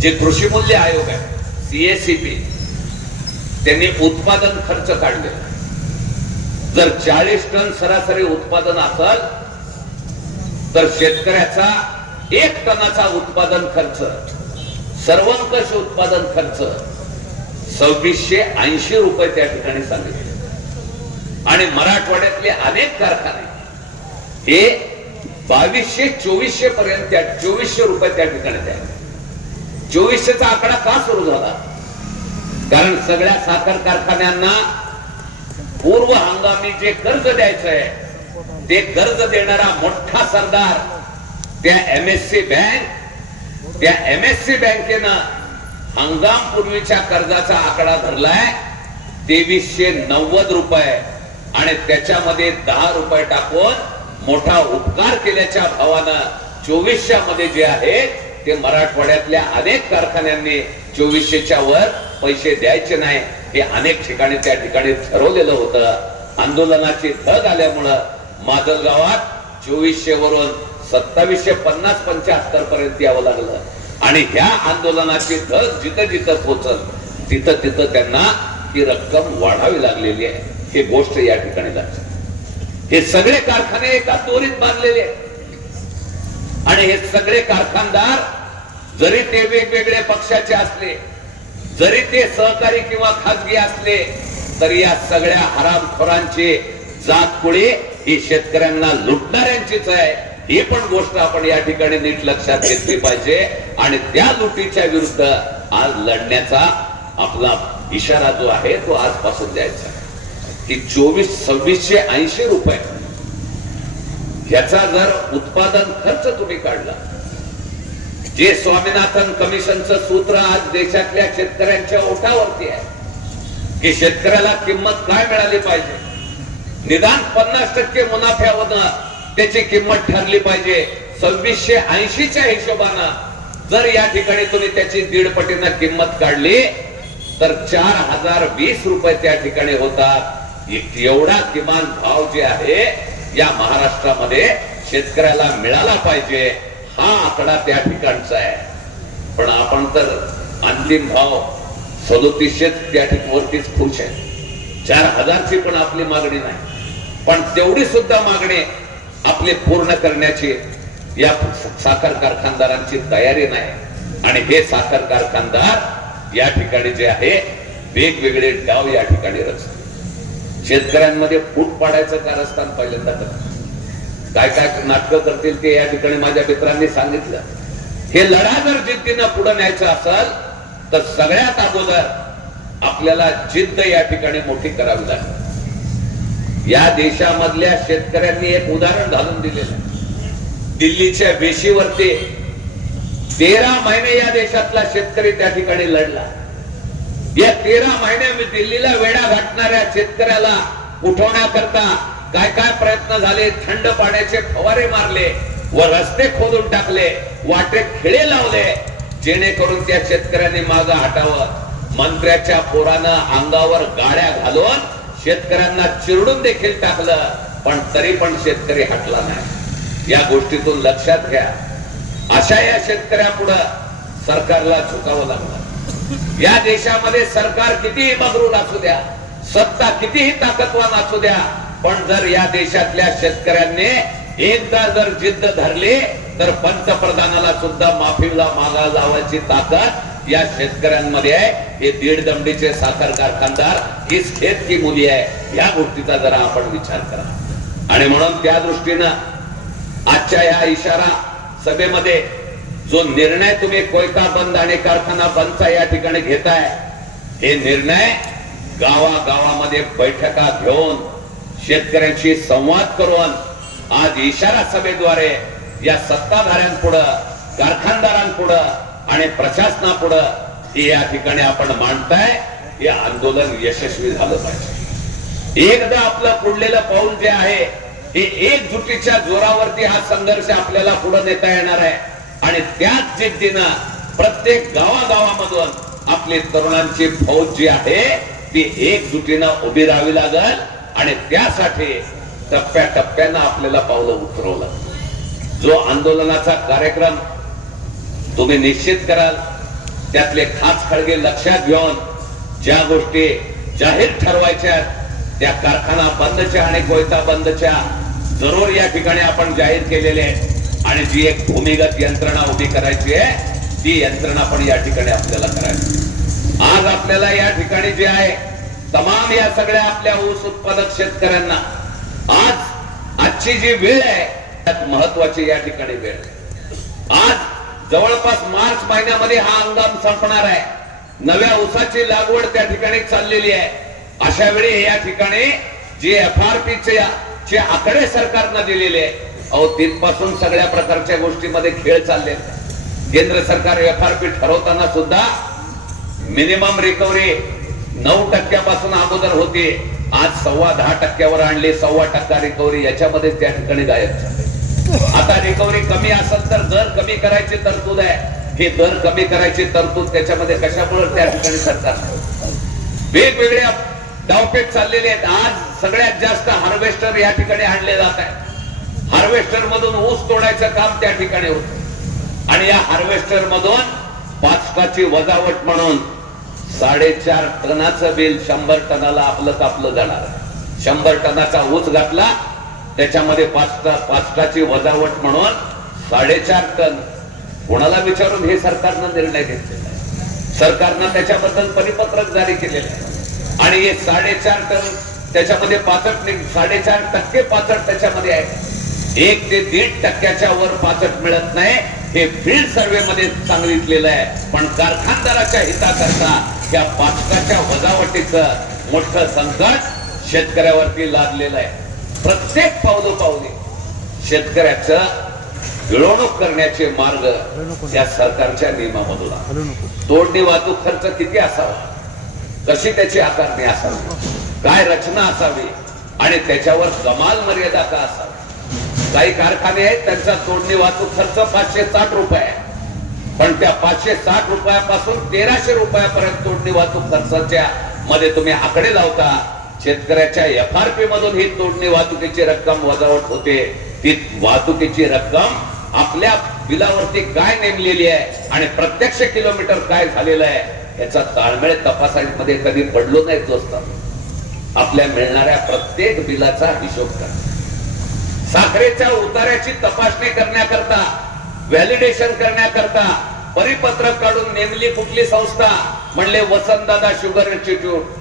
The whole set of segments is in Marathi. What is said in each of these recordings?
जे कृषी मूल्य आयोग आहे सीएसीपी, त्यांनी उत्पादन खर्च काढले. जर 40 टन सरासरी उत्पादन असेल तर शेतकऱ्याचा 1 टनाचा उत्पादन खर्च, सर्वंकष उत्पादन खर्च 2680 रुपये त्या ठिकाणी सांगितले. आणि मराठवाड्यातले अनेक कारखाने हे 2200-2400 पर्यंत 2400 रुपये त्या ठिकाणी द्या. 2400चा आकडा का सुरू झाला? कारण सगळ्या साखर कारखान्यांना पूर्व हंगामी जे कर्ज द्यायचं आहे ते कर्ज देणारा मोठा सरदार त्या एमएससी बँकेनं हंगाम पूर्वीच्या कर्जाचा आकडा धरलाय 2390 रुपये आणि त्याच्यामध्ये 10 रुपये टाकून मोठा उपकार केल्याच्या भावानं 2400 मध्ये जे आहे ते मराठवाड्यातल्या अनेक कारखान्यांनी 2400च्या वर पैसे द्यायचे नाही हे अनेक ठिकाणी त्या ठिकाणी ठरवलेलं होतं. आंदोलनाची धग आल्यामुळं माजलगावात 2400 वरून 2750-75 पर्यंत यावं लागलं. आणि ह्या आंदोलनाची धग जिथं जिथं पोहोचल तिथं तिथं त्यांना ही रक्कम वाढावी लागलेली आहे. हे गोष्ट या ठिकाणी लागते. हे सगळे कारखाने एका दोरीत बांधलेले आणि हे सगळे कारखानदार जरी ते वेगवेगळ्या पक्षाचे असले, जरी ते सहकारी किंवा खासगी असले, तरी या सगळ्या हरामखोरांची जातकुळी ही शेतकऱ्यांना लुटणाऱ्यांचीच आहे. ही पण गोष्ट आपण या ठिकाणी नीट लक्षात घेतली पाहिजे. आणि त्या लुटीच्या विरुद्ध आज लढण्याचा आपला इशारा जो आहे तो आजपासून द्यायचा की 2680 रुपये याचा जर उत्पादन खर्च तुम्ही काढला, जे स्वामीनाथन कमिशनचं सूत्र आज देशातल्या शेतकऱ्यांच्या ओठावरती आहे की शेतकऱ्याला किंमत काय मिळाली पाहिजे, निदान 50% मुनाफ्यावरनं त्याची किंमत ठरली पाहिजे. 2680च्या हिशोबानं जर या ठिकाणी तुम्ही त्याची 1.5 पटीनं किंमत काढली तर 4020 रुपये त्या ठिकाणी होतात. एवढा किमान भाव जे आहे या महाराष्ट्रामध्ये शेतकऱ्याला मिळाला पाहिजे, हा आकडा त्या ठिकाणचा आहे. पण आपण तर अंतिम भाव 3700 त्या ठिकाणवरतीच खुश आहे. 4000ची पण आपली मागणी नाही. पण तेवढी सुद्धा मागणी आपली पूर्ण करण्याची या साखर कारखानदारांची तयारी नाही. आणि हे साखर कारखानदार या ठिकाणी जे आहे वेगवेगळे डाव या ठिकाणी रचतात. शेतकऱ्यांमध्ये फूट पाडायचं कारस्थान पहिल्यांदा करतात. काय काय नाटकं करतील ते या ठिकाणी माझ्या मित्रांनी सांगितलं. हे लढा जर जिद्दीनं पुढे न्यायचं असेल तर सगळ्यात अगोदर आपल्याला जिद्द या ठिकाणी मोठी करावी लागेल. या देशामधल्या शेतकऱ्यांनी एक उदाहरण घालून दिलेलं आहे. दिल्लीच्या वेशीवरती 13 महिने या देशातला शेतकरी त्या ठिकाणी लढला. या 13 महिन्यामध्ये दिल्लीला वेढा घातणाऱ्या शेतकऱ्याला उठवण्याकरता काय काय प्रयत्न झाले. थंड पाण्याचे फवारे मारले व रस्ते खोदून टाकले, वाटे खिळे लावले जेणेकरून त्या शेतकऱ्यांनी मागे हटावं. मंत्र्याच्या पोरानं अंगावर गाड्या घालून शेतकऱ्यांना चिरडून देखील टाकलं, पण तरी पण शेतकरी हटला नाही. या गोष्टीतून लक्षात घ्या, अशा या शेतकऱ्यापुढे सरकारला झुकावं लागलं. या देशामध्ये सरकार कितीही मगरूर असू द्या, सत्ता कितीही ताकदवान असू द्या, पण जर या देशातल्या शेतकऱ्यांनी एकदा जर जिद्द धरली तर पंतप्रधानाला सुद्धा माफीला मागा लावायची ताकद या शेतकऱ्यांमध्ये आहे. हे 1.5 दमडीचे साखर कारखानदार हीच खेत की मुली आहे. या गोष्टीचा जरा आपण विचार करा. आणि म्हणून त्या दृष्टीनं आजच्या या इशारा सभेमध्ये जो निर्णय तुम्ही कोयता बंद आणि कारखाना बंदचा या ठिकाणी घेताय, हे निर्णय गावागावामध्ये बैठका घेऊन शेतकऱ्यांशी संवाद करून आज इशारा सभेद्वारे या सत्ताधाऱ्यांपुढे, कारखानदारांपुढे आणि प्रशासनापुढे हे या ठिकाणी आपण मांडताय. हे आंदोलन यशस्वी झालं पाहिजे. एकदा आपलं पुढलेलं पाऊल जे आहे हे एकजुटीच्या जोरावरती हा संघर्ष आपल्याला पुढे नेता येणार आहे. आणि त्याच जिद्दीनं प्रत्येक गावागावामधून आपली तरुणांची फौज जी आहे ती एकजुटीनं उभी राहावी लागेल. आणि त्यासाठी टप्प्याटप्प्यानं आपल्याला पावलं उतरवलं. जो आंदोलनाचा कार्यक्रम तुम्ही निश्चित कराल त्यातले खास खळगे लक्षात घेऊन ज्या गोष्टी जाहीर ठरवायच्या त्या कारखाना बंदच्या आणि कोयता बंदच्या जरूर या ठिकाणी आपण जाहीर केलेले आहेत आणि जी एक भूमिगत यंत्रणा उभी करायची आहे ती यंत्रणा पण या ठिकाणी आपल्याला करायची। आज आपल्याला या ठिकाणी जे आहे तमाम या सगळ्या आपल्या ऊस उत्पादक शेतकऱ्यांना आजची जी वेळ आहे त्यात महत्वाची या ठिकाणी वेळ आज जवळपास मार्च महिन्यामध्ये हा हंगाम संपणार आहे। नव्या ऊसाची लागवड त्या ठिकाणी चाललेली आहे। अशा वेळी या ठिकाणी जे FRP चे आकडे सरकारनं दिलेले अहो तिथपासून सगळ्या प्रकारच्या गोष्टीमध्ये खेळ चालले। केंद्र सरकार FRP ठरवताना सुद्धा मिनिमम रिकव्हरी 9% अगोदर होती, आज 10.25% आणली। 1.25% रिकव्हरी याच्यामध्ये त्या ठिकाणी गायब झाले। आता रिकव्हरी कमी असेल तर दर कमी करायची तरतूद आहे। हे दर कमी करायची तरतूद त्याच्यामध्ये कशामुळे त्या ठिकाणी सरकार वेगवेगळ्या डावपेच चाललेले आहेत। आज सगळ्यात जास्त हार्वेस्टर या ठिकाणी आणले जात आहे। हार्वेस्टर मधून ऊस तोडायचं काम त्या ठिकाणी होत आणि या हार्वेस्टर मधून 5% वजावट म्हणून 4.5 टनाचं बिल 100 टनाला आपलं कापलं जाणार आहे। 100 टनाचा ऊस घातला त्याच्यामध्ये 5% वजावट म्हणून 4.5 टन कोणाला विचारून हे सरकारनं निर्णय घेतलेला आहे। सरकारनं त्याच्याबद्दल परिपत्रक जारी केलेलं आहे आणि हे 4.5 टन त्याच्यामध्ये 4.5% पाचट त्याच्यामध्ये आहे। 1 ते 1.5% वर पाचट मिळत नाही हे फील्ड सर्व्हे मध्ये सांगितलेलं आहे। पण कारखानदाराच्या हिताकरता या 5% वजावटीचं मोठं संकट शेतकऱ्यावरती लादलेलं आहे। प्रत्येक पावलोपावली शेतकऱ्याचं गिळवणूक करण्याचे मार्ग या सरकारच्या नियमामधून तोडणी वाहतूक खर्च किती असावा, कशी त्याची आकारणी असावी, काय रचना असावी आणि त्याच्यावर कमाल मर्यादा का असावी। काही कारखाने आहेत त्यांचा तोडणी वाहतूक खर्च 560 रुपये आहे, पण त्या 560 रुपयापासून 1300 रुपयापर्यंत तोडणी वाहतूक खर्चाच्या मध्ये तुम्ही आकडे लावता। शेतकऱ्याच्या FRP मधून ही तोडणी वाहतुकीची रक्कम वजावट होते। ती वाहतुकीची रक्कम आपल्या बिलावरती काय नेमलेली आहे आणि प्रत्यक्ष किलोमीटर काय झालेलं आहे याचा ताळमेळ तपासामध्ये कधी पडलो नाही दोस्त। आपल्या मिळणाऱ्या प्रत्येक बिलाचा हिशोब करा। साखरेच्या उतार्याची तपासणी करण्याकरता व्हॅलिडेशन करण्याकरता परिपत्रक काढून नेमली कुठली संस्था म्हणले वसंतदादा शुगर इन्स्टिट्यूट।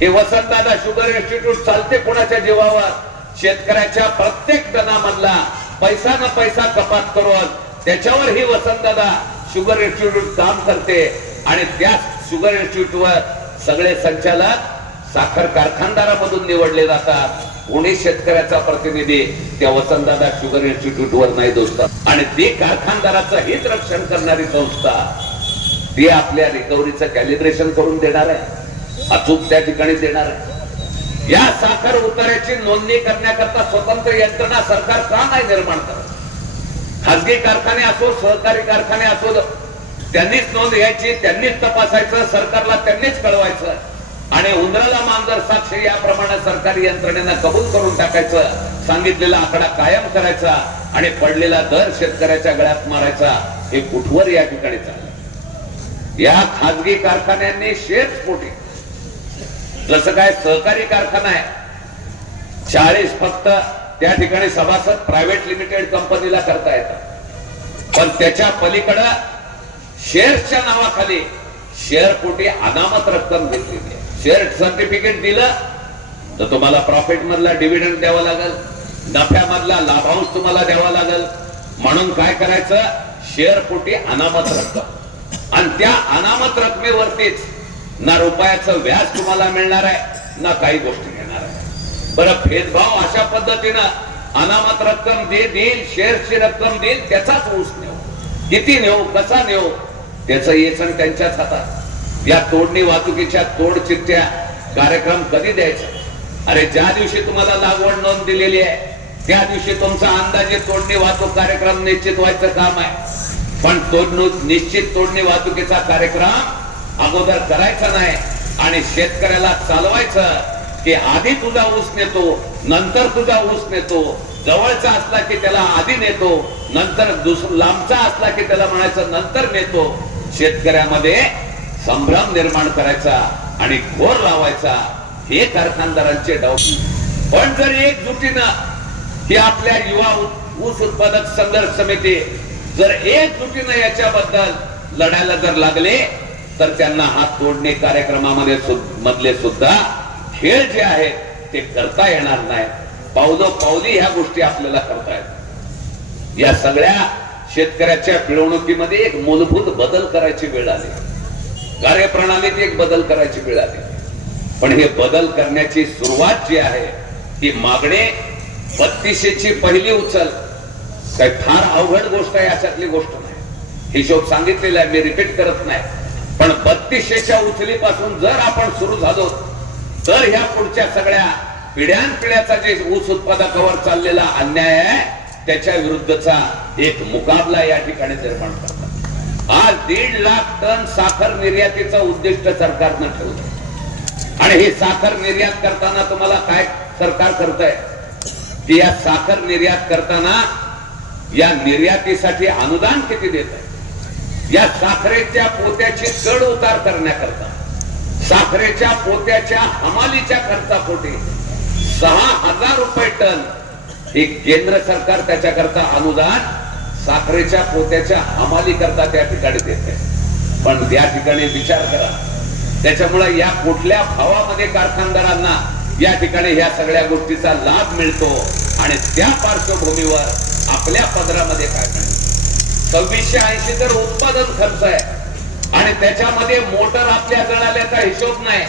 हे वसंतदादा शुगर इन्स्टिट्यूट चालते कोणाच्या जीवावर? शेतकऱ्याच्या प्रत्येक टनामधला पैसा न पैसा कपात करून त्याच्यावर ही वसंतदादा शुगर इन्स्टिट्यूट काम करते आणि त्या शुगर इन्स्टिट्यूटवर सगळे संचालक साखर कारखानदारामधून निवडले जातात। कोणी शेतकऱ्याचा प्रतिनिधी त्या वसंतदादा शुगर इन्स्टिट्यूट वर नाही दोस्त। आणि ती कारखानदाराचं हित रक्षण करणारी संस्था ती आपल्या रिकव्हरीचं कॅलिब्रेशन करून देणार आहे, अचूक त्या ठिकाणी देणार आहे। या साखर उतार्याची नोंदणी करण्याकरता स्वतंत्र यंत्रणा सरकार का नाही निर्माण करत? खासगी कारखाने असो सहकारी कारखाने असो त्यांनीच नोंद घ्यायची, त्यांनीच तपासायचं, सरकारला त्यांनीच कळवायचं आणि उंदराला मांजर साक्ष याप्रमाणे सरकारी यंत्रणेनं कबूल करून टाकायचं। सांगितलेला आकडा कायम करायचा आणि पडलेला दर शेतकऱ्याच्या गळ्यात मारायचा। हे कुठवर या ठिकाणी चाललं? या खासगी कारखान्यांनी शेअर्स पोटी जसं काय सहकारी कारखाना आहे 40 फक्त त्या ठिकाणी सभासद प्रायव्हेट लिमिटेड कंपनीला करता येतात, पण त्याच्या पलीकडे शेअर्सच्या नावाखाली शेअर पोटी अनामत रक्कम घेतलेली आहे। शेअर सर्टिफिकेट दिलं तर तुम्हाला प्रॉफिट मधला डिव्हिडंड द्यावा लागेल, नफ्यामधला लाभांश तुम्हाला द्यावा लागेल। म्हणून काय करायचं? शेअर पोटी अनामत रक्कम आणि त्या अनामत रकमेवरतीच ना रुपयाचं व्याज तुम्हाला मिळणार आहे ना काही गोष्टी घेणार आहे। बरं भेदभाव अशा पद्धतीनं अनामत रक्कम देईल, शेअर्सची रक्कम देईल, त्याचाच ऊस नेऊ, किती नेऊ, कसा नेऊ त्याचं येचण त्यांच्याच हातात। या तोडणी वाहतुकीच्या तोड चिठ्ठ्या कार्यक्रम कधी द्यायचा? अरे ज्या दिवशी तुम्हाला लागवड नोंद दिलेली आहे त्या दिवशी तुमचा अंदाजे तोडणी वाहतूक कार्यक्रम निश्चित व्हायचं काम आहे। पण निश्चित तोडणी वाहतुकीचा कार्यक्रम अगोदर करायचा नाही आणि शेतकऱ्याला चालवायचं की आधी तुझा ऊस नेतो नंतर तुझा ऊस नेतो, जवळचा असला की त्याला आधी नेतो, नंतर लांबचा असला की त्याला म्हणायचं नंतर नेतो। शेतकऱ्यामध्ये संभ्रम निर्माण करायचा आणि घोर लावायचा, हे कारखानदारांचे डाव. पण जर एकजुटीनं ही आपल्या युवा ऊस उत्पादक संघर्ष समिती जर एकजुटीनं याच्याबद्दल लढायला जर लागले, तर त्यांना हात तोडणे कार्यक्रमामध्ये मधले सुद्धा खेळ जे आहेत ते करता येणार नाही. पावली ह्या गोष्टी आपल्याला करता येतात. या सगळ्या शेतकऱ्याच्या पिळवणुकीमध्ये एक मूलभूत बदल करायची वेळ आली, कार्यप्रणालीत एक बदल करायची वेळ आली. पण हे बदल करण्याची सुरुवात जी आहे ती मागणे 3200ची पहिली उचल काय फार अवघड गोष्ट आहे अशातली गोष्ट नाही. हिशोब सांगितलेला आहे, मी रिपीट करत नाही. पण 3200च्या उचलीपासून जर आपण सुरू झालो तर ह्या पुढच्या सगळ्या पिढ्यानपिढ्याचा जे ऊस उत्पादकावर चाललेला अन्याय आहे त्याच्या विरुद्धचा एक मुकाबला या ठिकाणी निर्माण करतात. आज 1.5 लाख टन साखर निर्यातीचं उद्दिष्ट सरकारनं ठेवलं आणि हे साखर निर्यात करताना तुम्हाला काय सरकार करतंय की या साखर निर्यात करताना या निर्यातीसाठी अनुदान किती देत आहे, या साखरेच्या पोत्याची चढ उतार करण्याकरता साखरेच्या पोत्याच्या हमालीच्या खर्चापोटी 6000 रुपये टन हे केंद्र सरकार त्याच्याकरता अनुदान साखरेच्या पोत्याच्या हमाली करता त्या ठिकाणी देते. पण त्या ठिकाणी विचार करा, त्याच्यामुळे या कुठल्या भावामध्ये कारखानदारांना या ठिकाणी ह्या सगळ्या गोष्टीचा लाभ मिळतो आणि त्या पार्श्वभूमीवर आपल्या पदरामध्ये काय मिळतं. 2680 तर उत्पादन खर्च आहे आणि त्याच्यामध्ये मोटर आपल्या जळाल्याचा हिशोब नाही.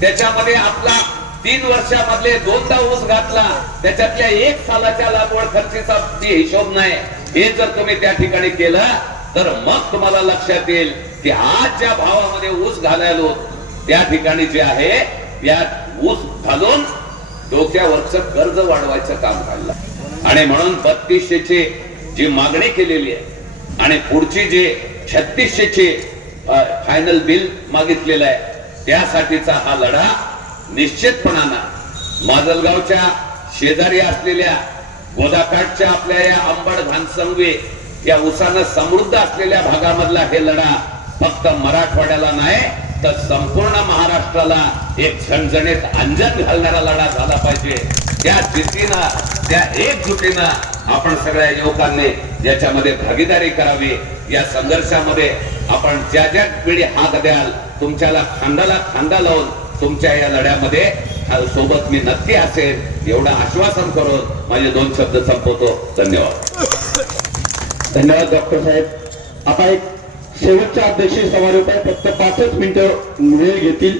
त्याच्यामध्ये आपला 3 वर्षामधले 2दा ऊस घातला त्याच्यातल्या 1 सालाच्या लागवड खर्चीचा हिशोब नाही. हे जर तुम्ही त्या ठिकाणी केलं तर मग तुम्हाला लक्षात येईल की आज ज्या भावामध्ये ऊस घालायलो त्या ठिकाणी जे आहे या ऊस घालून डोक्यावरचं कर्ज वाढवायचं काम काढलं. आणि म्हणून 3200ची जी मागणी केलेली आहे आणि पुढची जे 3600चे फायनल बिल मागितलेलं आहे त्यासाठीचा हा लढा निश्चितपणानं माजलगावच्या शेजारी असलेल्या गोदाकाठच्या आपल्या या अंबड घानसंगवे या ऊसानं समृद्ध असलेल्या भागामधला हे लढा फक्त मराठवाड्याला नाही तर संपूर्ण महाराष्ट्राला एक झणझणीत अंजन घालणारा लढा झाला पाहिजे. त्या जिद्दीनं त्या एकजुटीनं आपण सगळ्या युवकांनी याच्यामध्ये भागीदारी करावी. या संघर्षामध्ये आपण ज्या ज्या पिढी हात द्याल तुमच्याला खांद्याला खांदा लावून तुमच्या या लढ्यामध्ये सोबत मी नक्की असेल एवढं आश्वासन करून माझे 2 शब्द संपवतो. धन्यवाद. धन्यवाद डॉक्टर साहेब. आता एक शेवटच्या अध्यक्षीय समारोप आहे, फक्त 5च मिनिटं वेळ घेतील.